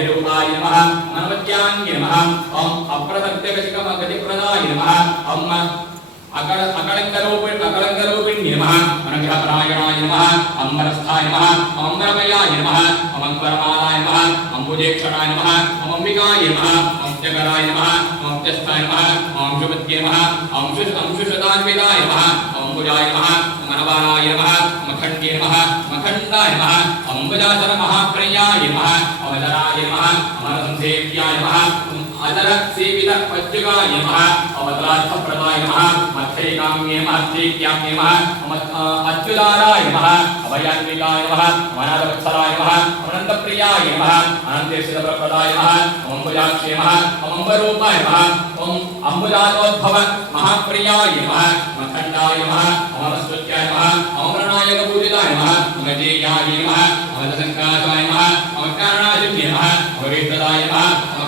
अभिरूपाय नमः अनवद्याङ्गे नमः ओम अप्रसत्यगतिप्रदाय नमः ओम अकलङ्करूपिण्ये नमः अनुग्रहपरायणाय नमः अम्बरस्थाय नमः अम्बरमयाय नमः अमङ्गलमालाय नमः अम्बुजेक्षणाय नमः अम्बिकाय नमः अम्ब्यकराय नमः अम्ब्यस्थाय नमः अंशुपत्ये नमः अंशुशतान्विताय नमः अम्बुजाय नमः मनवानाय नमः मखण्डे नमः मखण्डाय नमः अम्बुजाचर महाप्रियाय नमः अवधराय नमः अमरसंसेव्याय नमः अदर सेवित पज्जुगाय नमः अवदरार्थप्रदाय नमः मत्सैकाम्ये नमः मत्सैक्याम्ये नमः अच्युताराय नमः अभयान्विकाय नमः अनाथवत्सलाय नमः अनन्तप्रियाय नमः अनन्तेशितप्रदाय नमः अम्बुजाक्षे नमः अम्बरूपाय नमः ओम अम्बुजातोद्भव महाप्रियाय नमः मखण्डाय नमः अमरस्तुत्याय नमः अमरनायकपूजिताय नमः अमजेयाय नमः अमरसङ्कासाय नमः अमकारणाय नमः अमवेत्रदाय नमः